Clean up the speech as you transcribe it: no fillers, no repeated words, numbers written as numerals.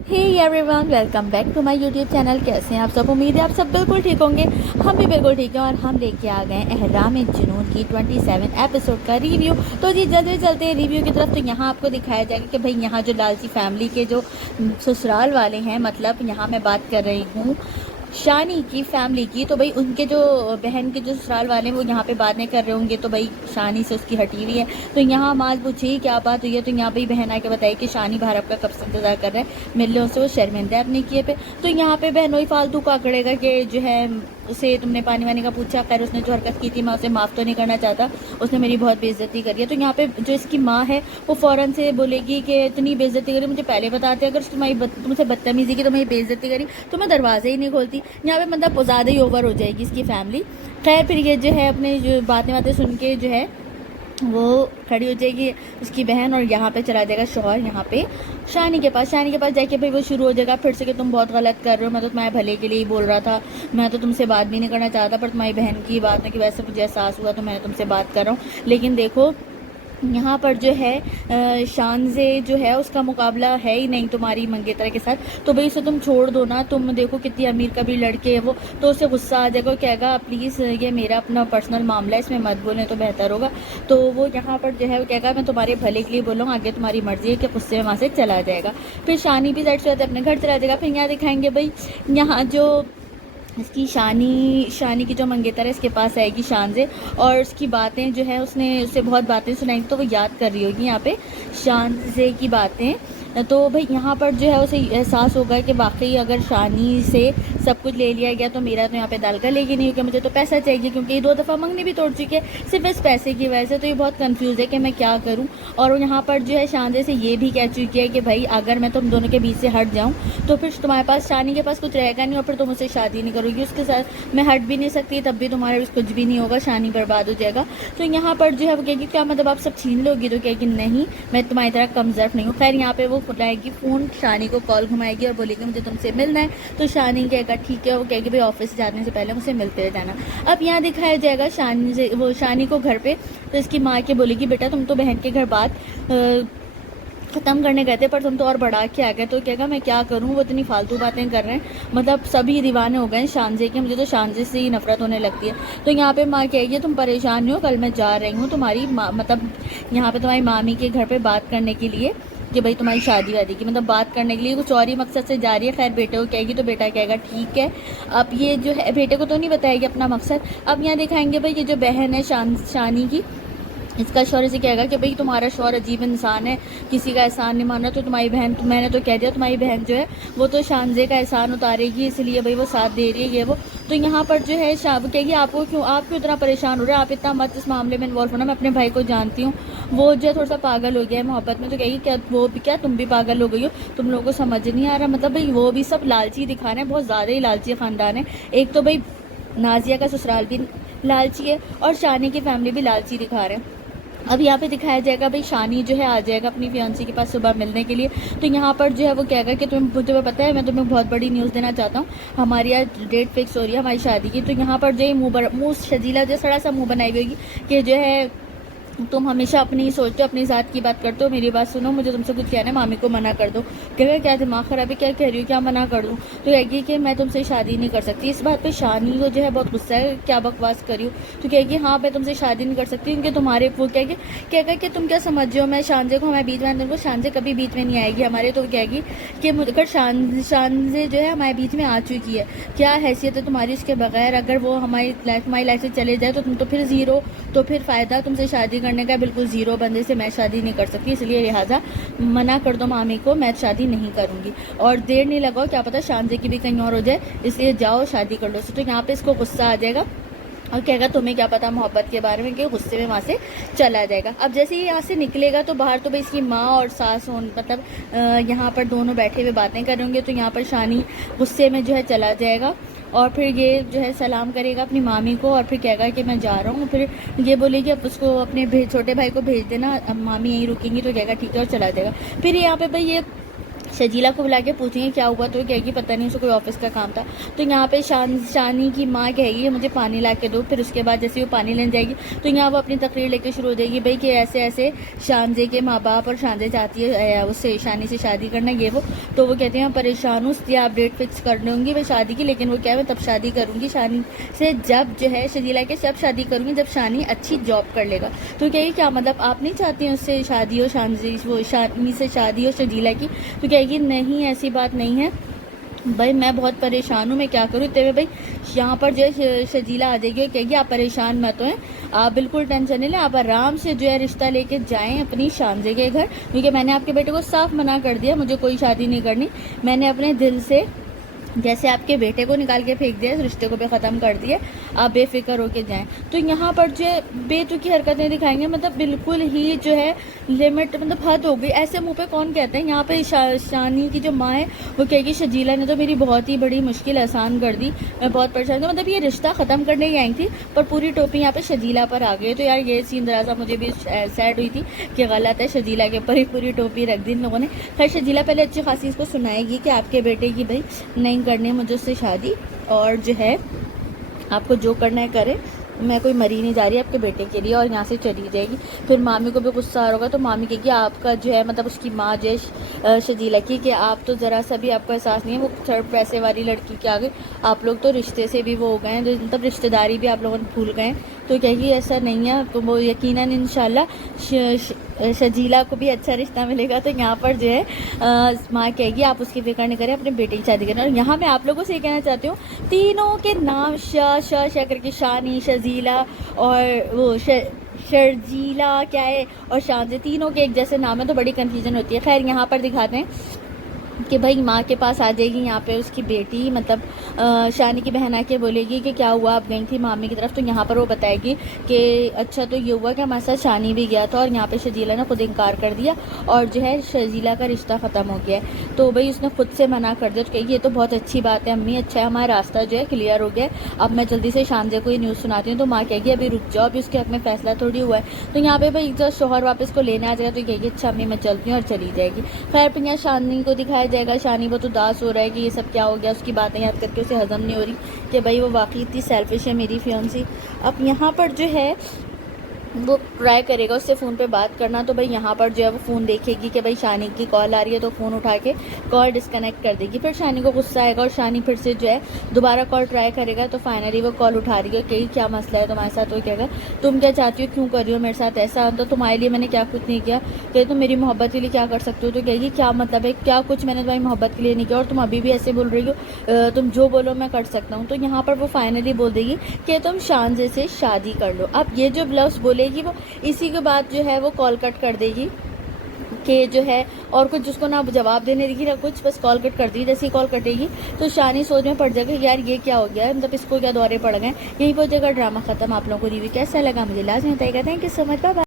Hey everyone, welcome back to my YouTube channel. कैसे हैं आप सब? उम्मीद है आप सब बिल्कुल ठीक होंगे। हम भी बिल्कुल ठीक हैं और हम लेके आ गए एहराम जुनून की 27 एपिसोड का रिव्यू। तो जी जल्दी चलते हैं रिव्यू की तरफ। तो यहाँ आपको दिखाया जाएगा कि भाई यहाँ जो लालची फैमिली के जो ससुराल वाले हैं, मतलब यहाँ मैं बात कर रही हूँ शानी की फैमिली की, तो भाई उनके जो बहन के जो ससुराल वाले हैं वो यहाँ पे बात नहीं कर रहे होंगे, तो भाई शानी से उसकी हटी हुई है। तो यहाँ माज पूछी क्या बात हुई है, तो यहाँ पे बहन आके बताई कि शानी बाहर आपका कब से इंतजार कर रहा है, मिलने से वो शर्मिंदा है अपने किए पे। तो यहाँ पे बहनों ही फालतू का अकड़ेगा कि जो है उसे तुमने पानी वानी का पूछा। खैर उसने जो हरकत की थी मैं उसे माफ़ तो नहीं करना चाहता, उसने मेरी बहुत बेइज्जती करी है। तो यहाँ पे जो इसकी माँ है वो फ़ौरन से बोलेगी कि इतनी बेइज्जती करी, मुझे पहले बताते, अगर तुम्हारी तुमसे बदतमीजी की तो मेरी बेइज्जती करी तो मैं दरवाज़ा ही नहीं खोलती। यहाँ पे मतलब ज़्यादा ही ओवर हो जाएगी इसकी फैमिली। खैर फिर ये जो है अपने जो बातें सुन के जो है वो खड़ी हो जाएगी उसकी बहन, और यहाँ पे चला जाएगा शौहर यहाँ पे शानी के पास जाके भाई वो शुरू हो जाएगा फिर से कि तुम बहुत गलत कर रहे हो, मैं तो तुम्हारे भले के लिए ही बोल रहा था, मैं तो तुमसे बात भी नहीं करना चाहता, पर तुम्हारी बहन की बात में की वजह से मुझे एहसास हुआ तो मैं तुमसे बात कर रहा हूँ। लेकिन देखो यहाँ पर जो है शानजे जो है उसका मुकाबला है ही नहीं तुम्हारी मंगेतर के साथ, तो भाई उसे तुम छोड़ दो ना। तुम देखो कितनी अमीर का भी लड़के है वो, तो उसे गुस्सा आ जाएगा, कहेगा प्लीज़ ये मेरा अपना पर्सनल मामला है, इसमें मत बोलें तो बेहतर होगा। तो वो यहाँ पर जो है वो कहेगा मैं तुम्हारे भले के लिए बोलूँ, आगे तुम्हारी मर्जी है, कि गुस्से में वहाँ से चला जाएगा। फिर शानी भी सेट से अपने घर चला जाएगा। फिर यहाँ दिखाएंगे भाई यहाँ जो इसकी शानी की जो मंगेतर है इसके पास आएगी शानजे, और उसकी बातें जो है उसने उसे बहुत बातें सुनाई, तो वो याद कर रही होगी यहाँ पे शानजे की बातें। तो भाई यहाँ पर जो है उसे एहसास होगा कि वाकई अगर शानी से सब कुछ ले लिया गया तो मेरा तो यहाँ पे दाल गलेगी नहीं, क्योंकि मुझे तो पैसा चाहिए, क्योंकि ये 2 दफ़ा मंगनी भी तोड़ चुकी है सिर्फ इस पैसे की वजह से। तो ये बहुत कंफ्यूज है कि मैं क्या करूँ। और यहाँ पर जो है शानजे से ये भी कह चुकी है कि भाई अगर मैं तुम दोनों के बीच से हट जाऊँ तो फिर तुम्हारे पास शानी के पास कुछ रहेगा नहीं, और फिर तुम उससे शादी नहीं करोगी, उसके साथ मैं हट भी नहीं सकती, तब भी तुम्हारे पास कुछ भी नहीं होगा, शानी बर्बाद हो जाएगा। तो यहाँ पर जो है वो कहेगी क्या मतलब आप सब छीन लोगी, तो कहेगी नहीं मैं तुम्हारी तरह कमजोर नहीं हूँ। खैर यहाँ पे वो बुलाएगी फ़ोन, शानी को कॉल घुमाएगी और बोलेगी मुझे तुमसे मिलना है। तो शानी कहेगा ठीक है, वो कहेगी भाई ऑफिस जाने से पहले मुझसे मिलते रह जाना। अब यहाँ दिखाया जाएगा शानी को घर पे, तो इसकी माँ के बोलेगी बेटा तुम तो बहन के घर बात ख़त्म करने गए थे पर तुम तो और बढ़ा के आ गए। तो कहेगा मैं क्या करूँ, वो इतनी फालतू बातें कर रहे हैं, मतलब सभी दीवाने हो गए हैं शानजे के, मुझे तो शानजे से ही नफरत होने लगती है। तो यहाँ पे माँ कहेगी तुम परेशान नहीं हो, कल मैं जा रही हूँ तुम्हारी मतलब यहाँ पे तुम्हारी मामी के घर पे बात करने के लिए, कि भाई तुम्हारी शादी वादी की मतलब बात करने के लिए, कुछ और ही मकसद से जा रही है। खैर बेटे को कहेगी तो बेटा कहेगा ठीक है। अब ये जो है बेटे को तो नहीं बताएगी अपना मकसद। अब यहाँ दिखाएंगे भाई ये जो बहन है शानी की, इसका शौहर से कहेगा कि भाई तुम्हारा शौहर अजीब इंसान है, किसी का एहसान नहीं माना, तो तुम्हारी बहन मैंने तो कह दिया तुम्हारी बहन जो है वो तो शानजे का एहसान उतारेगी, इसलिए भाई वो साथ दे रही है ये वो। तो यहाँ पर जो है वो कहेगी आप क्यों इतना परेशान हो रहे हैं, आप इतना मत इस मामले में इन्वॉल्व होना, मैं अपने भाई को जानती हूँ, वो जो है थोड़ा सा पागल हो गया है मोहब्बत में। तो कहेगी क्या वो भी, क्या तुम भी पागल हो गई हो, तुम लोगों को समझ नहीं आ रहा, मतलब भाई वो भी सब लालची दिखा रहे हैं, बहुत ज़्यादा ही लालची ख़ानदान है। एक तो भाई नाजिया का ससुराल भी लालची है और शानी की फैमिली भी लालची दिखा रहे हैं। अब यहाँ पे दिखाया जाएगा भाई शानी जो है आ जाएगा अपनी फियांसी के पास सुबह मिलने के लिए। तो यहाँ पर जो है वो कहेगा कि तुम्हें पता है मैं तुम्हें बहुत बड़ी न्यूज़ देना चाहता हूँ, हमारी आज डेट फिक्स हो रही है हमारी शादी की। तो यहाँ पर जो है मुँह शजीला जो सड़ा सा मुँह बनाई हुई होगी कि जो है तुम हमेशा अपनी ही सोचते हो, अपनी ज़ात की बात करते हो, मेरी बात सुनो, मुझे तुमसे कुछ कहना है, मामी को मना कर दो। कहेगा क्या दिमाग खराब है, क्या कह रही हो, क्या मना कर दूँ। तो कहेगी कि मैं तुमसे शादी नहीं कर सकती। इस बात पे शानी को जो है बहुत गुस्सा है, क्या बकवास करी हो। तो कहेगी हाँ मैं तुमसे शादी नहीं कर सकती क्योंकि तुम्हारे वो कहेगा कि तुम क्या समझ रहे हो, मैं शानजे को हमारे बीच में आने को, शानजे कभी बीच में नहीं आएगी हमारे। तो कहेगी कि अगर शानजे जो है हमारे बीच में आ चुकी है, क्या हैसियत है तुम्हारी उसके बगैर, अगर वो हमारी लाइफ से चले जाए तो तुम तो फिर ज़ीरो, तो फिर फ़ायदा तुमसे शादी करने का, बिल्कुल ज़ीरो बंदे से मैं शादी नहीं कर सकती, इसलिए लिहाजा मना कर दो मामी को, मैं शादी नहीं करूँगी। और देर नहीं लगाओ, क्या पता शानजे की भी कहीं और हो जाए, इसलिए जाओ शादी कर लो। तो यहाँ पे इसको गुस्सा आ जाएगा और कहेगा तुम्हें क्या पता मोहब्बत के बारे में, कि गुस्से में वहाँ से चला जाएगा। अब जैसे ही यहाँ से निकलेगा तो बाहर तो भाई इसकी माँ और सास मतलब यहाँ पर दोनों बैठे हुए बातें कर होंगे। तो यहाँ पर शानी गुस्से में जो है चला जाएगा और फिर ये जो है सलाम करेगा अपनी मामी को और फिर कहेगा कि मैं जा रहा हूँ। फिर ये बोलेगी अब उसको अपने छोटे भाई को भेज देना, अब मामी यहीं रुकेंगी। तो कहेगा ठीक है और चला जाएगा। फिर यहाँ पे भाई ये शजीला को बुला के पूछेंगे क्या हुआ, तो वो कहेगी पता नहीं, उसे कोई ऑफिस का काम था। तो यहाँ पे शानी की माँ कहेगी मुझे पानी ला के दो। फिर उसके बाद जैसे वो पानी लेने जाएगी तो यहाँ वो अपनी तकरीर लेके शुरू हो जाएगी, भाई कि ऐसे ऐसे शानजे के माँ बाप और शानजे चाहती है उससे शानी से शादी करना, ये वो। तो वो कहते हैं परेशान हूँ, इसलिए आप डेट फिक्स कर लूँगी मैं शादी की, लेकिन वो क्या है मैं तब शादी करूँगी शानी से जब जो है शजीला के सब शादी करूँगी जब शानी अच्छी जॉब कर लेगा। तो कहेगी क्या मतलब आप नहीं चाहती हैं उससे शादी हो, शानी वो शानी से शादी हो शजीला की। तो कहेगी नहीं ऐसी बात नहीं है भाई, मैं बहुत परेशान हूँ, मैं क्या करूँ। तेरे भाई यहाँ पर जो है शजीला आ जाएगी और कहेगी आप परेशान मत हो, आप बिल्कुल टेंशन नहीं लें, आप आराम से जो है रिश्ता लेके जाएं अपनी शानजे के घर, क्योंकि मैंने आपके बेटे को साफ मना कर दिया, मुझे कोई शादी नहीं करनी। मैंने अपने दिल से जैसे आपके बेटे को निकाल के फेंक दिया, इस रिश्ते को भी ख़त्म कर दिया, आप बेफिक्र होके जाएं। तो यहाँ पर जो है बेतुकी हरकतें दिखाएंगे, मतलब बिल्कुल ही जो है लिमिट, मतलब हद हो गई। ऐसे मुंह पे कौन कहते हैं। यहाँ पे शानी की जो माँ है वो कहेगी शजीला ने तो मेरी बहुत ही बड़ी मुश्किल आसान कर दी, मैं बहुत परेशान हूँ। मतलब ये रिश्ता ख़त्म करने ही आई थी पर पूरी टोपी यहाँ पे शजीला पर आ गई। तो यार ये सीन ज़रा सा मुझे भी सैड हुई थी कि गलत है, शजीला के ऊपर ही पूरी टोपी रख दी इन लोगों ने। खैर शजीला पहले अच्छी खासी इसको सुनाएगी कि आपके बेटे की भाई नहीं करनी है मुझे उससे शादी, और जो है आपको जो करना है करें, मैं कोई मरी नहीं जा रही आपके बेटे के लिए, और यहाँ से चली जाएगी। फिर मामी को भी गुस्सा आ रहा होगा तो मामी कहेगी आपका जो है मतलब उसकी माँ जो है शजीला की कि आप तो ज़रा सा भी आपको एहसास नहीं है, वो थर्ड पैसे वाली लड़की के आगे आप लोग तो रिश्ते से भी वो हो गए हैं, मतलब रिश्तेदारी भी आप लोगों ने भूल गए हैं। तो कहेगी ऐसा नहीं है, तो वो यकीनन इंशाल्लाह शजीला को भी अच्छा रिश्ता मिलेगा। तो यहाँ पर जो है माँ कहेगी आप उसकी फिक्र नहीं करें, अपने बेटे की शादी करना। और यहाँ मैं आप लोगों से ये कहना चाहती हूँ तीनों के नाम श करके शानी शजीला और वो शर्जीला क्या है और शानजे, तीनों के एक जैसे नाम है तो बड़ी कन्फ्यूजन होती है। खैर यहाँ पर दिखाते हैं कि भाई माँ के पास आ जाएगी यहाँ पे उसकी बेटी, मतलब शानी की बहन आके बोलेगी कि क्या हुआ, आप गई थी मामी की तरफ। तो यहाँ पर वो बताएगी कि अच्छा तो ये हुआ कि हमारे साथ शानी भी गया था और यहाँ पे शजीला ने खुद इनकार कर दिया और जो है शजीला का रिश्ता ख़त्म हो गया है। तो भाई उसने खुद से मना कर दिया। तो कहेगी ये तो बहुत अच्छी बात है अम्मी, अच्छा है हमारा रास्ता जो है क्लियर हो गया है, अब मैं जल्दी से शानजे को ये न्यूज़ सुनाती हूँ। तो माँ कहेगी अभी रुक जाओ, अभी उसके हक में फैसला थोड़ी हुआ है। तो यहाँ पे भाई जब शोहर वापस को लेने आ जाएगा तो कहेगी अच्छा अम्मी मैं चलती हूँ और चली जाएगी। खैर फिर यहाँ शानी को दिखाया जाएगा, शानी बहुत उदास हो रहा है कि ये सब क्या हो गया, उसकी बातें याद करके उसे हजम नहीं हो रही कि भाई वो वाकई इतनी सेल्फिश है मेरी फियांसी। अब यहाँ पर जो है वो ट्राई करेगा उससे फ़ोन पे बात करना। तो भाई यहाँ पर जो है वो फ़ोन देखेगी कि भाई शानी की कॉल आ रही है तो फ़ोन उठा के कॉल डिस्कनेक्ट कर देगी। फिर शानी को गुस्सा आएगा और शानी फिर से जो है दोबारा कॉल ट्राई करेगा। तो फाइनली वो कॉल उठा रही है, कही क्या मसला है तुम्हारे साथ, वो कहेगा तुम क्या चाहती हो, क्यों कर रही हो मेरे साथ ऐसा, तो तुम्हारे लिए मैंने क्या कुछ नहीं किया, कहे तुम मेरी मोहब्बत के लिए क्या कर सकते हो। तो कहेगी क्या मतलब है, क्या कुछ मैंने तुम्हारी मोहब्बत के लिए नहीं किया और तुम अभी भी ऐसे बोल रही हो, तुम जो बोलो मैं कर सकता हूँ। तो यहाँ पर वो फाइनली बोल देगी कि तुम शानजे से शादी कर लो। अब ये जो लफ्ज़ बोलेगी वो इसी के बाद जो है वो कॉल कट कर देगी कि जो है और कुछ जिसको ना जवाब देने देगी ना कुछ, बस कॉल कट कर दी। जैसे ही कॉल कटेगी तो शानी सोच में पड़ जाएगा यार ये क्या हो गया है, मतलब इसको क्या दौरे पड़ गए। यहीं पर जगह ड्रामा खत्म। आप लोगों को रिव्यू कैसा लगा मुझे लाजमी बताइएगा। Thank you so much, bye bye.